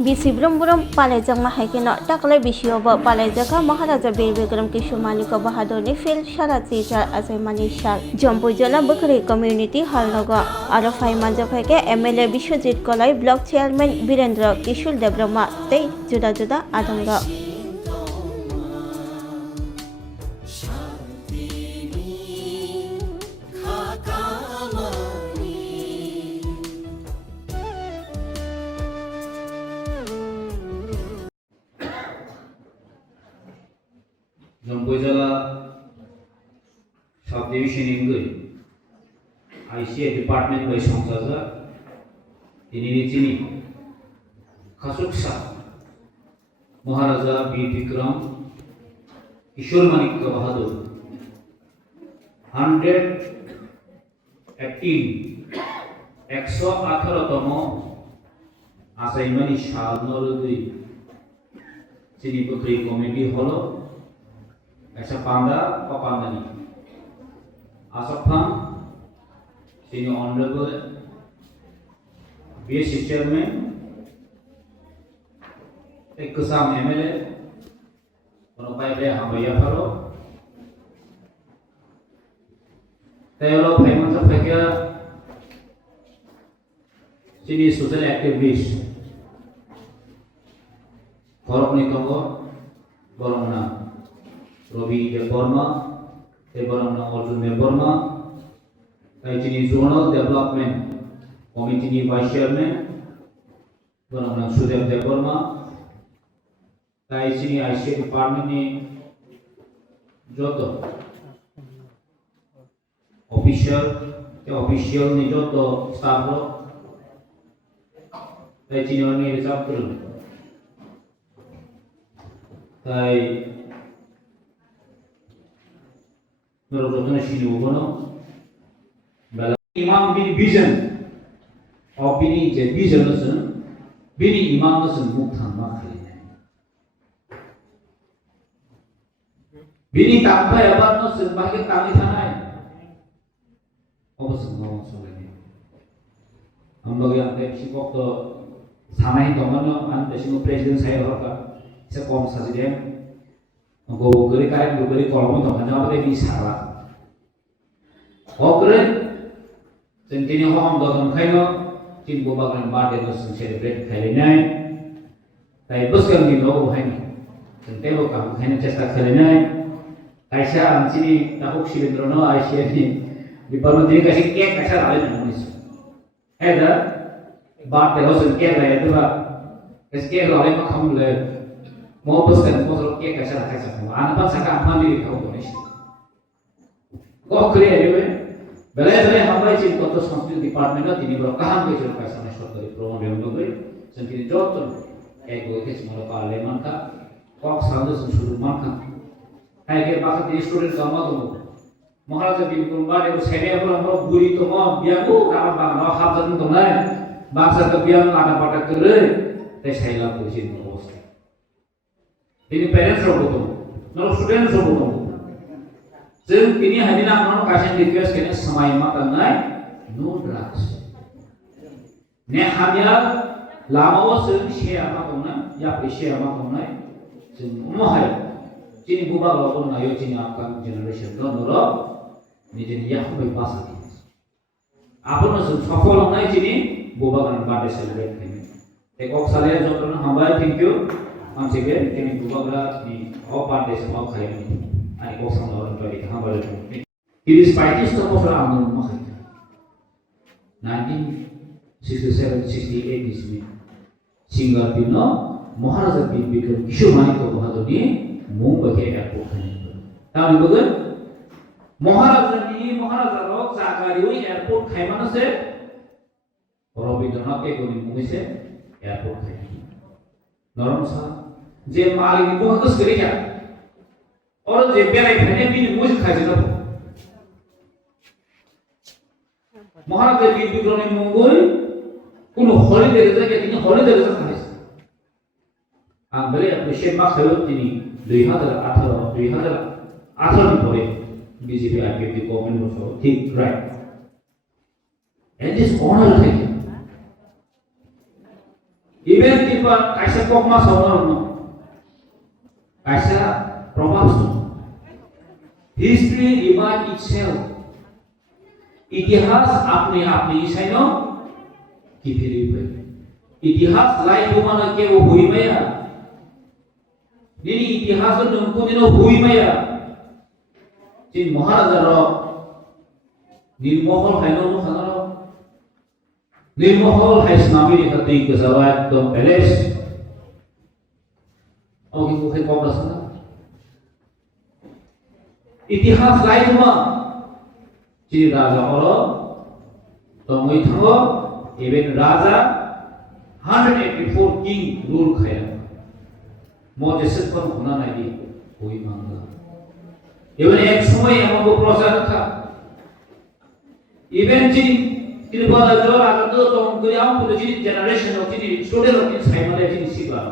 Bisi buram-buram palajak mahaikino taklay bisiyobo palajaka Maharaja Bir Bikram Kishore Maliko Bahadur ni fil Sharati Jar Azai Manishar Jompu Jala Bukri Community Halnogo Aro Fai Manjapake MLA Bishwajit Kolai Block Chairman Birendra Kishore Debrama Tei Juda Juda Adongo Jompoijala subdivision ingui ICA department by Songsaja ini chini Khasuksa Maharaja Bir Bikram Kishore Manik Bahadur 118তম আসাইমানি সালনরদুই চিনি বকরি committee হলো Esa panda papandani asaphan senior honorable BSc chairman ekasam MLA kono paibe hamaya pharo tayolo phaimon sa phekya sini social activist korokni tongo borongna Robi Deborma, Deborma Arjun Deborma, Kaitini Zonal Development Committee Vice Chairman, Borna Sudev Deborma, Kaitini ICA Department ni Joto official ni Joto staff lo, Kaitini orang ni resap turun, Kai Merupakan sini ugono, bala imam bini vision, or bini je vision nasun, bini imam nasun mukhan makhali. Bini tampai apa nasun bahkan kami tanai, apa semua soalnya. Ambil yang teknik waktu sama itu mana, anda semua presiden saya berapa, saya kom saja. Gogori kaya gogori kolom itu kan jawab dia bisa lah. Okey, sentini ham doang kaya, cint boba kan bar dia tu celebrate kaya ni. Tapi bos kan di logo kaya, sentini boba kaya cesta kaya ni. Aisyah sini tak uksi bendrono Aisyah ni di baru dia kasih cake kasih lagi namis. Ada bar dia tu cake lagi tu lah. Cake lagi macam le. Mau pesan mau cake kasih lagi semua. Anak pasang apa ni kau boleh. Kau kerja ni, bela-bela hambai cint kotor sanskrit department tu ini berkahan kerja pasang sorry program yang tu, sentini jodoh. Ego itu semua parlimen ka, kau sangat sudah makan. Hai ke bakat di student sama tu, Maharaja Bir Bikram dia bersama orang buri tu mau biagu, kalau bang mau hafal tu mana, bangsa tu biang ada pada kerja, tes saya lah polisi tu. Ini parents robot tu, kalau student robot tu. Jadi ini hari nak mana pasien request kena semai makan naik, no drugs. Ne hamil lama wasir share makan naik, ya share makan naik, jadi umahai. Cini buba kalau nayo cini akan generation tu noro, ni jadi ya aku pas lagi. Apa maksud safol naik cini buba kan birthday celebrate kini. Ekok saleh jodoh hambai thank you. Masih ke kini buba kala ni birthday semua kaya ni. Ani ekok sama orang tua kita hambai tu. It is practice tu apa orang rumah kita. 1967-68 di sini. Sehingga pino Maharaja Bir Bikram Kishore Manik Bahadur ni Mumbai airport ni. Tahu bukan? Maharaja log Zakarioi airport kaya mana se? Rabindranath ke kuni Mumbai se airport kaya. Normal sah. Je maling itu harus kerja. Orang je berai kaya ni Mumbai kaya je. Maharaja Bir Bikram ni Mumbai, kuno holiday kerja kita ni holiday kerja kaya. Ambil appreciate mak hayat ini 2018 ni pore BJP IPF government also think right and this honor thing Even tiba kaisa kokma saudara kaisa प्रभाव history remind itself इतिहास अपने आप में इसाइनो की फिर इतिहास life माना के वो हुई मया निनी इतिहास नमको दिनो हुई मया जिन महाराजा रो निर्मोहल है नो खाना रो निर्मोहल है स्नामी निकलती के सवाल तो पैलेस और कि वो है कौन रसना इतिहास लाइफ में जी राजा और तो मैं थांगो इवन राजा 184 किंग रूल खाया मोजेसेस पर होना नहीं कोई मांगा इवन एक समय हमको प्रोसेस था इवन जी किरबाला जो राजा तो हमको यहाँ पूरे जी जनरेशन होती थी स्टूडेंट होती थी साइमन लेकिन सीखा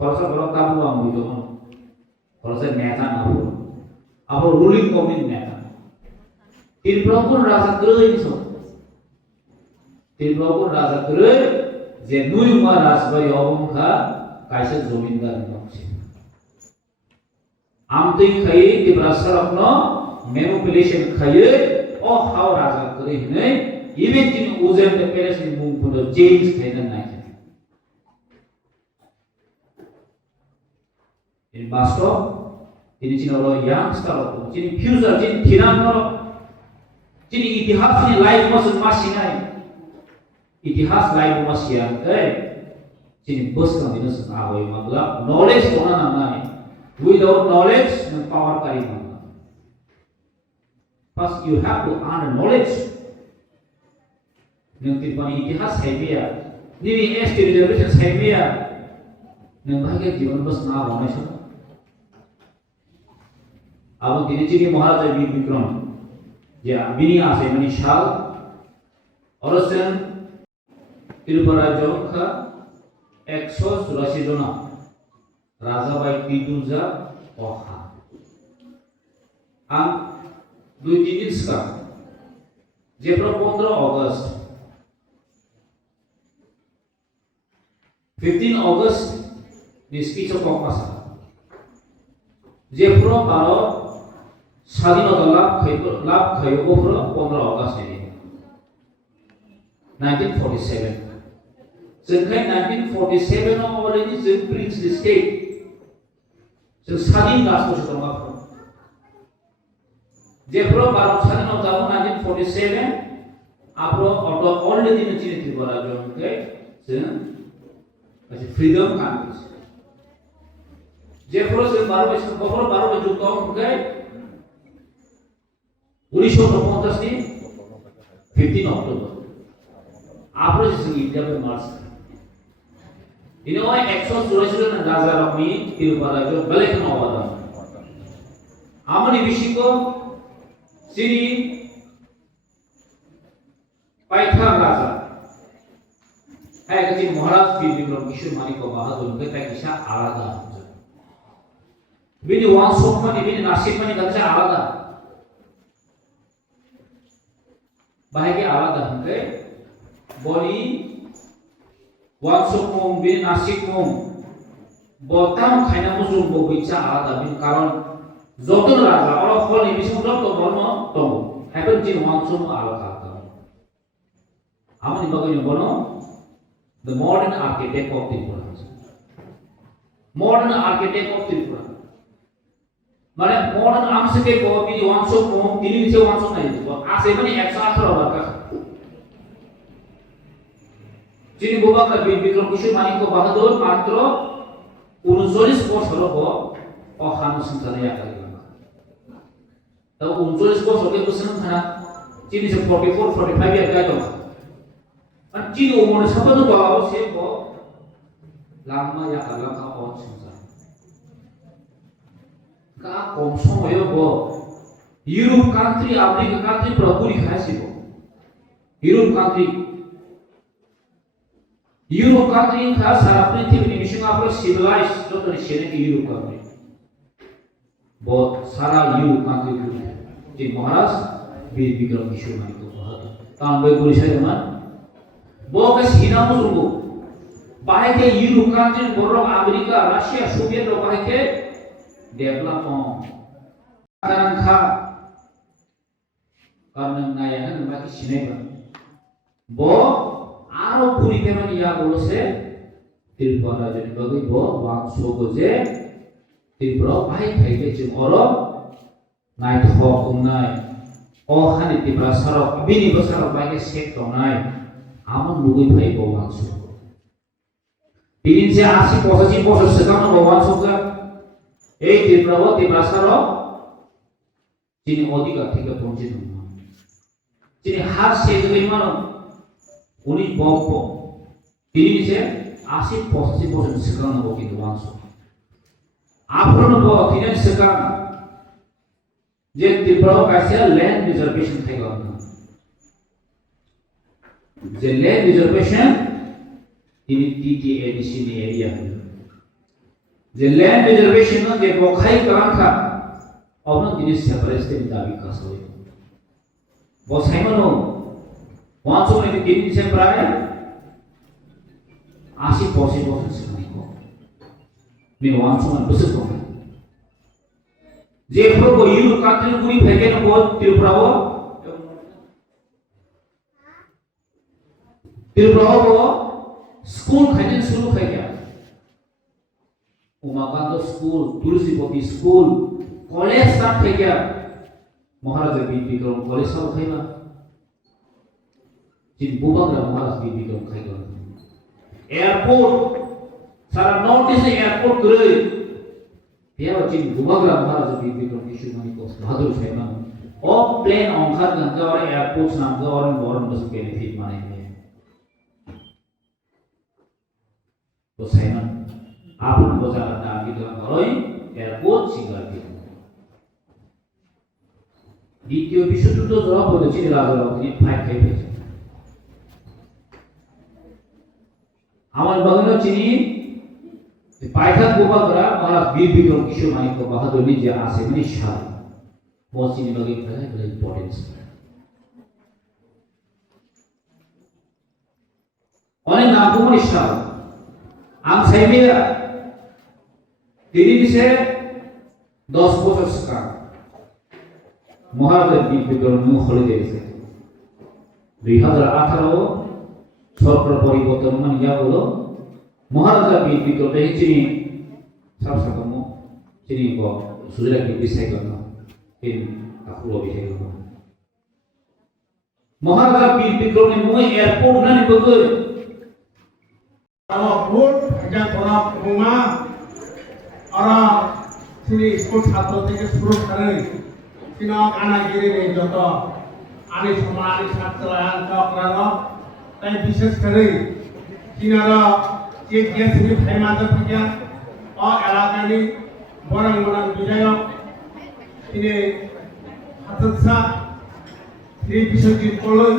खर्चा बड़ा काम हुआ मुझे तो खर्चा नेता ना हो अब रूलिंग कॉमिन नेता तीन प्रमुख राजा करें इसो तीन प्रमुख राजा करें जे नुई मा राजबारी अबंग का कैसे जमींदार नौचे आम तो खाये तिब्रासर अपना मैनिपुलेशन खाये और हाउ राजा करें नहीं इवन जिन उज़ेम के पेरेंट्स ने मुंह पुनो जेम्स खाये नहीं इन बास्टो इन चिन्हों यंगस्टर जिन फ्यूचर जिन थिरानो जिन इतिहास नि लाइफ मस मासिनाय इतिहास लाइफ मसिया जिन बस का दिनस आवय मतलब नॉलेज होना नाय विदाउट नॉलेज न पावर करी मतलब first you have to earn knowledge नंति पनि इतिहास हैबिया निनि एस रिजर्वेशन हैबिया नों भागे जीवन बस ना होने छ अब दिनचर्या महाराजा वीर विक्रम या बिनी आसे मनी शाल और सेन त्रिपुरा जोंखा 184 जना राजा बाई तिदुजा ओहा आम 2-3 दिन का जेप्रो 15 अगस्त 15 अगस्त निस्किच कॉकमासा जेप्रो 12 स्वाधीनता लाभ खायो ओफ्र 15 अगस्त ने 1947 जोंखाय 1947 आव अलरेडी जों प्रिंस स्टेट जों स्वाधीन राष्ट्र दंगा जेफ्रो भारत स्वाधीन जाबो 1947 आपरो ऑटो ऑलरेडी ने चिन्ह बरा जोंखाय जों अच्छा फ्रीडम कांग्रेस जेफ्रो जों 12 जुक्त होखाय 1950 ni 15 Oktober. Apa sih India में मार्च? इन्होंने 184 जन राजा रमी तिरुपरा जो बलेक नवादा. आमनी विषय को श्री पैठा राजा है कि महाराज वीर विक्रम किशोर मालिक को बहादुर के पैकिशा आलादा. बिनी वांसोक मनी बिनी नासिक मनी गंजा आलादा. बाहेके आलादा होंगे बनी वांसोक मों बिनी नासिक मों बोताम खाइना मुजुम बोबिचा आलादा बिन कारण जोतन राजा और फल निबिसों जोत तो बनो तो हैपन जिन वांसोक आलादा था. आमनी बगैर बनो the modern architect of Tripura. Modern architect of Tripura. माने modern आम से के भी वांसो को तीन से वांसो नहीं तो आसे बनी 118 वर्ग का जिन बुबा का वीर विक्रम किशोर मालिक को बहादुर मात्र 39 वर्ष हो और खान संतान या करेगा तब 39 वर्ष हो गए तो सन था जिन से 44 45 ईयर का तो जिन उम्र सब तो बाबू से को लामा या कला का और संसार का कम समय को यूरोप कंट्री अफ्रीका कंट्री प्रभु लिखा है यूरोप कंट्री का सारा पृथ्वी में मिशन आप सिविलाइज जो तो निश्चय है यूरोप कंट्री बहुत सारा यूरोप कंट्री जिन महाराज वीर विक्रम किशोर मालिक को बहुत तांबे गुरुशय मान bo ke sina musubu bahai ke Europe country borok Amerika Russia Soviet ro bahai ke develop kanan kha karena naya kan baki sinai ba bo aro puri ke mani ya bolo se Tripura jani bagi bo wang sogo je Tripura bahai khai ke jing oro nai thok nai o khani Tripura sarok bini bo sarok bahai ke sek tonai amon lugui bhai bo wang sogo Tirin se 80-85 বছর সেখানে ভগবান সঙ্গে এই ত্রিপুরা সারক যিনি অধিকার থেকে বঞ্চিত নন যিনি হার সেই মানব উনি বক্ষ তিনি নিচে 80-85 বছর সেখানে কিন্তু মাংস আপনার তিনি সেখান যে ত্রিপুরা কাছে ল্যান্ড রিজার্ভেশন থেকে যে land reservation ini TTADC ni area je land reservation no je bokhai karangkha obno jinis separation dabi kasoi bo saimono once ni din se pray 80% sekali ko ni once man busuk ko je ko yu country guri pheke no bo Tripura bo school खाइने शुरू खाइ क्या Umakant school Tulsipati school college start खाइ क्या Maharaj Birbikram college सब खाइना जिन बुबाग्रा महाराज बीबीक्रम खाइगा एयरपोर्ट सारा नॉर्थ ईस्ट एयरपोर्ट करे बेयाव जिन बुबाग्रा महाराज बीबीक्रम किशुमानी को बहादुर खाइना ओ प्लेन ओंखार गंगा और एयरपोर्ट नाम का और बरन बस बेनिफिट माने तो साइमन आपन बजार दाम की तरह घरोई एयरपोर्ट सिंगार की দ্বিতীয় বিশ্বযুদ্ধ জড় হয়েছিল রাজা তিনি ফাইট খাইছে আমার বাগানো চিনি পাইথা গোপালরা মহারাজ বীর বিক্রম কিশোর মানিক বাহাদুর যে আছে মানে শাহ ও চিনি লগে ভেরি ইম্পর্টেন্স অনেক নাম মানে শাহ आम साइमिया তিনি দিছে 10 বছর সকা মহারাজ বিক্রম হলে দিয়েছে 2018 সরকার পরিবর্তন মানে যা হলো মহারাজ বিক্রম চিনি সাবসাকম চিনি কো সুজলা কি বিষয় করন তিন আকুলো বিষয় করন মহারাজ বিক্রম মুই এয়ারপোর্ট না নিবগে ভোট এটা করা বোমা ওরা তিনি স্কুল ছাত্র থেকে শুরু করে তিনি কানাগিরি নেই যত আনি সময় আনি ছাত্র আনকরা তাই বিশেষ করে তিনারা যে গেছনি ফাইমাতে থেকে ও এলাকানি বরং বিধায়ক তিনি হাসান শাহ তিনি বিশ্বজিৎ কলই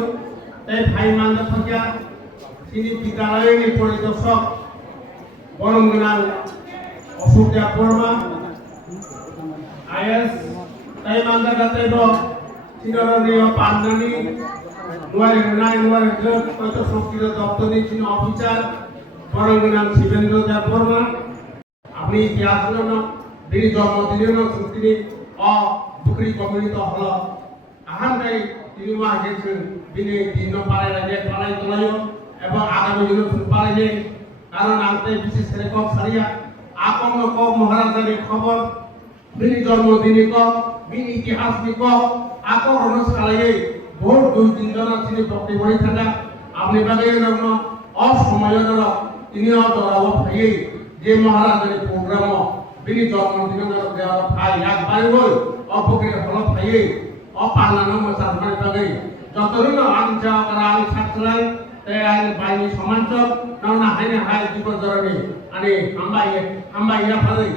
তাই ফাইমাতে থেকে তিনি বিদ্যালয়ের পরিদর্শক বরংগান অশোক দেব বর্মা আইএস তাই মান্দাগাতে চিনরনীয় পান্নানি নুয়ারে নুয়ারে কত শক্তির দপ্তরি চিন অফিসার বরংগান শিবেন্দ্র দেব বর্মা আপনি ইতিহাস তিনি জন্মদিনের তিনি বুকরি কমিউনিটি হল আহামকাই তিনি মা গেছেন তিনি দিন পাড়ায় রাজে পাড়ায় তোলায় এবং আগামী দিনে পারে কারণ আনতে বিশেষ করে কম সারিয়া আপন কম মহারাজার খবর বিনি জন্মদিনে কম বিনি ইতিহাস কম আকরণ সারাই ভোট 2-3 জন তিনি বক্তব্য থাকা আপনি বাগে জন্য অসময়ের তিনি দরাব ভাই যে মহারাজার প্রোগ্রাম বিনি জন্মদিনে দেওয়া ভাই একবার বল অপকে হল ভাই অপালন মশার বাগে যতদিন আনচা করা আনি ছাত্রাই তাই বাইনি সমান্তর না হাইনে হাই জীবন ধরনে আনি হাম্বাই না ফালে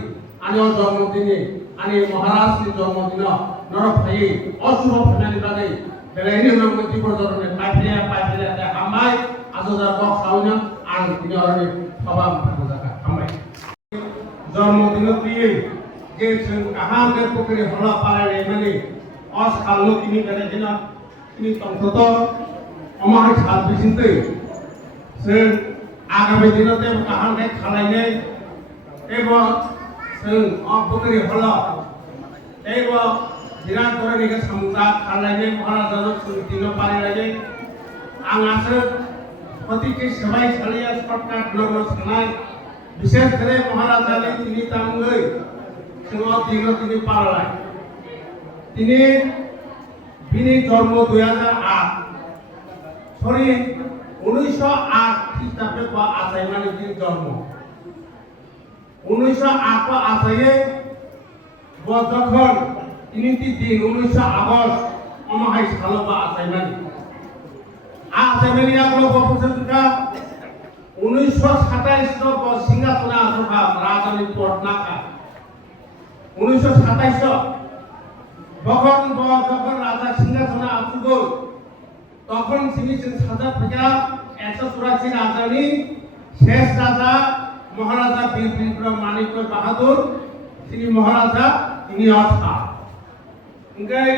আনি জন্মদিনে আনি মহারাজ জন্মদিন নরক ভাই অশুভ ফেনালি বাগে বেলাইনি নাম জীবন ধরনে পাইফেলে হাম্বাই আজদার বক সাউনা আর তিনি অরনে সবাব থাকা হাম্বাই জন্মদিন দিয়ে যে কাহামদের পুকুরে হলা পারে মানে অস্কালো তিনি বেলে দিন তিনি তন্তত আমার ছাত্র চিন্তে जों आगामी दिनोते गाहामै खालायनो एबा जों बकरी हल एबा बिराट धरननि सामुदा खालायनो महाराजानो जों दिनो पारिलायनो आं आसो पतिके सबाय सालिया शर्टकाट लोगो सानाय विशेष करे महाराजानि तिनि तामुङै जों दिनो तिनि पारलाय तिनि बिनि जन्म 2008 सरि 1908 খ্রিস্টাব্দে বা আসাই মানে তিনি জন্ম 1908 বা আসাইয়ে যখন তিনি দিন 19 আগস্ট অমাহাই সাল বা আসাই মানে আগলো বপসেকা 1927 বা সিঙ্গাপুরে আসা রাজধানী পটনাকা 1927 যখন রাজা সিংহাসনে আসুগো তখন তিনি সাজা থেকে 184 রাজানি শেষ রাজা মহারাজা বীর বিক্রম মানিক বাহাদুর তিনি মহারাজা তিনি অসা ओंखाय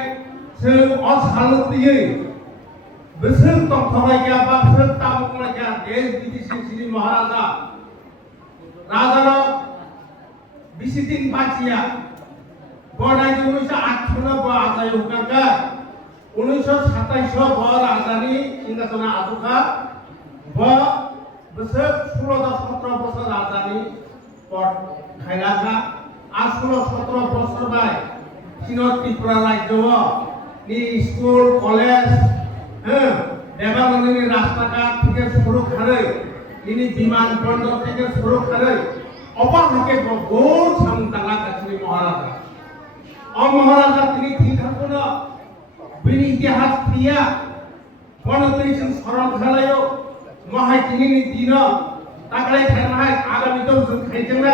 जों असालतियै बोसोर दंथरायगा बा बोसोर तामुंलायगा देश विदेशनि सिनि महाराजा राजानो बिसिदिन बाचिया बनाय 1958 बा आजाय हुकाका 1927 बा राजानि सिंहासना आजुका बा बोसोर 16-17 बोसोर राजानि पद खायलाका आ 16-17 बोसोर bye Sino Tripura Rajya ni school college development ni রাস্তাঘাট থেকে শুরু করে ini বিমানবন্দর থেকে শুরু করে অবাকে বহু সামতালা কাছে মহারাজা মহারাজা তিনি ঠিক থাকুন বিনি ইতিহাস ক্রিয়া গণতন্ত্র স্মরণ খেলায় মহাই তিনি দিন তাকলাই থাকনায় আগামী তো খাইছেন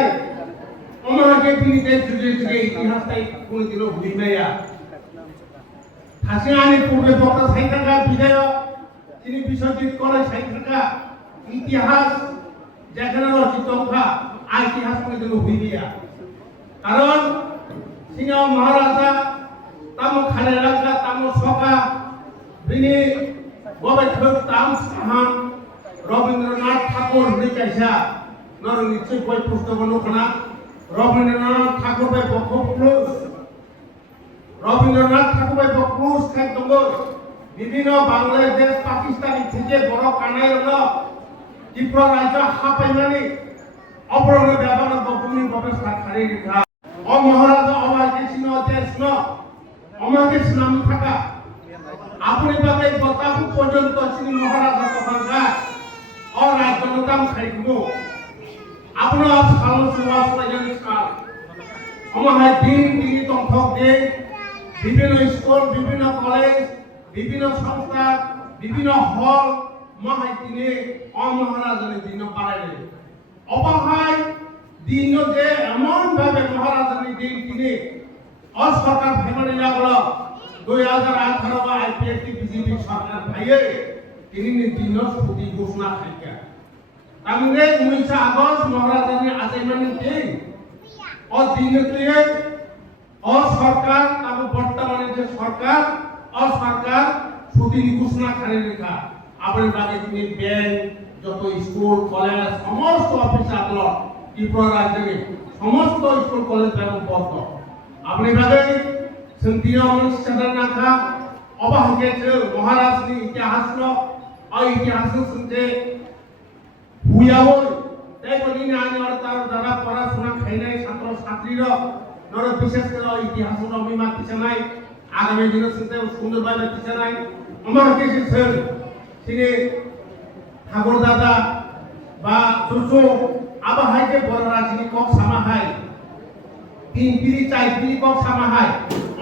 অমাকে তিনি যুগে যুগে ইতিহাসটাই কোনদিনও ভুলিবেয়া হাসিনানি পূর্বে বক্তা সাহিত্যকা বিধায়ক তিনি বিশ্বজিৎ কলেজ সাহিত্যকা ইতিহাস যেখানে রচিত হা ইতিহাস কোনদিনও ভুলিবেয়া কারণ সিংহ মহারাজা তামো খালে রাখা তামো সকা বিনি গবেষক তাম সাহান রবীন্দ্রনাথ ঠাকুর নিকাইসা নরনিশ্চয় বই পুস্তক নখনা রবীন্দ্রনাথ ঠাকুর বাই বকপ্লুস রবীন্দ্রনাথ ঠাকুর বাই বকপ্লুস খাদ্য বিভিন্ন বাংলাদেশ পাকিস্তানি থেকে বড় কানাই হল ত্রিপুরা রাজ্য হাপাইমানি অপরাধ ব্যবহার বকুনি ব্যবস্থা খালি রেখা মহারাজা অমাকে সিংহ দেশ অমাকে নাম থাকা আপনি বাদে বতাবু পর্যন্ত তিনি মহারাজা তখনকার রাজনতাম খাইব আপনার সাল সুবাস রাজনকাল আমাদের দিন তিনি তথ্য দিয়ে বিভিন্ন স্কুল বিভিন্ন কলেজ বিভিন্ন সংস্থা বিভিন্ন হল মহাই তিনি মহারাজানের দিন পালাইলেন অবহায় দিন যে এমন ভাবে মহারাজানের দিন তিনি অসরকার ভাইমানি লাগলো 2018 বা আইপিএফটি বিজেপি সরকার ভাইয়ে তিনি দিন ছুটি ঘোষণা খাইকা তামরে 19 আগস্ট মহারাজানের আজাইমানি দিন দিনতে সরকার তারপর বর্তমানে যে সরকার সরকার ছুটি ঘোষণা খালি রেখা আপনার বাদে তিনি ব্যাংক যত স্কুল কলেজ সমস্ত অফিস আদালত ত্রিপুরা রাজ্যে সমস্ত স্কুল কলেজ এবং বন্ধ আপনি বাদে সন্তীয় অনুষ্ঠান রাখা অবাহকে মহারাজনি ইতিহাস ইতিহাস শুনতে হুইয়াবো তাই বলি না তার যারা পড়াশোনা খাইনাই ছাত্র ছাত্রীরা নর বিশেষ করে ইতিহাস অমিমা কিছু নাই আগামী দিনে শুনতে সুন্দরভাবে কিছু নাই আমার কাছে স্যার তিনি ঠাকুর দাদা বা চুচু আবাহাইকে বড় রাজনী কক সামাহাই 3 পিড়ি 4 পিড়ি কক সামাহাই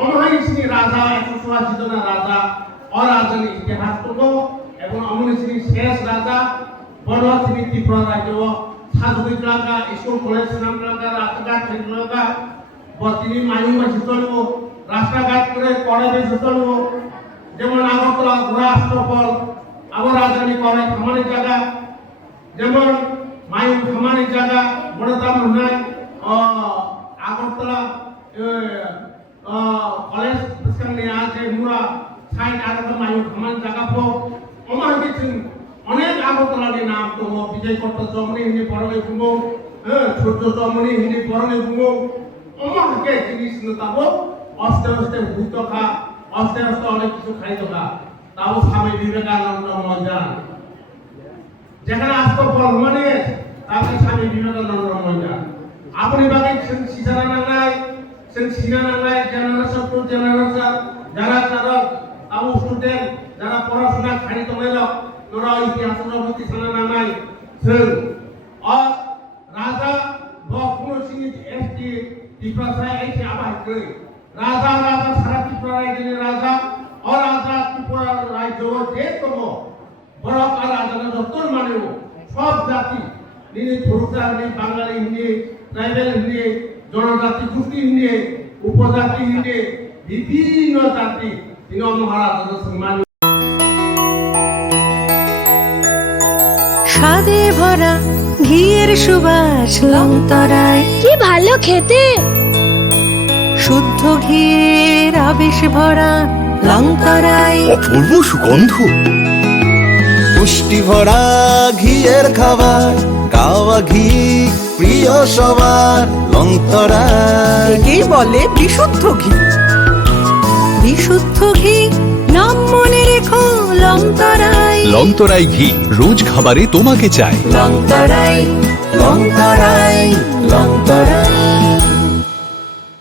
অমহাই শ্রী রাজা 184 জন রাজা অরাজনী ইতিহাস করবো এবং অমনি শ্রী শেষ রাজা বড় শ্রী ত্রিপুরা রাজ্য সাধুবিদ লাগা স্কুল কলেজ নাম লাগা রাস্তাঘাট লাগা তিনি মাইন মাসি চলব রাস্তাঘাট করে কড়ে বেশি চলব যেমন আগরতলা ঘোড়া আশ্রফল আবার রাজধানী করে খামানি জায়গা যেমন মাইন খামানি জায়গা বড় দাম নাই আগরতলা কলেজ বিস্কানি আছে মুরা সাইড আগরতলা মাইন খামানি জায়গা পো আমার কিছু অনেক আগতলানি নাম তো বিজয় কর্তা চমনি হিন্দি পরলে বুমো ছোট চমনি হিন্দি পরলে বুমো অমকে জিনিস তাবো আস্তে আস্তে ভূত খা আস্তে আস্তে অনেক কিছু খাইত খা তাও স্বামী বিবেকানন্দ ময়দান যেখানে আসতো মানে তাকে স্বামী বিবেকানন্দ ময়দান আপনি বাকি সিজানা নাই সিনানা নাই জেনারেশন টু জেনারেশন যারা তারা তাও স্টুডেন্ট যারা পড়াশোনা খাইত মেল তোরা ইতিহাস প্রতি সানা নাই আর রাজা ভক্ত সিং এসটি ত্রিপুরা এসে আবার করে রাজা সারা ত্রিপুরা রাজ্যের রাজা और राजा त्रिपुरा राज्य যে তম বড় আর রাজা যতন মানেও সব জাতি নিয়ে থুরুকার নিয়ে বাঙালি নিয়ে ট্রাইবেল নিয়ে জনজাতি গোষ্ঠী নিয়ে উপজাতি নিয়ে বিভিন্ন জাতি তিনি মহারাজার সম্মান স্বাদে ভরা ঘিয়ের সুবাস লংতরায় কি ভালো খেতে, শুদ্ধ ঘিয়ের আবেশ ভরা লংতরায় অপূর্ব সুগন্ধ, পুষ্টি ভরা ঘিয়ের খাবার, গাওয়া ঘি প্রিয় সবার লংতরায়। একেই বলে বিশুদ্ধ ঘি। বিশুদ্ধ ঘি নাম মনে রেখো লংতরায়। লংতরাই ঘি রোজ খাবারে তোমাকে চাই। লংতরায়, লংতরায়, লংতরায়।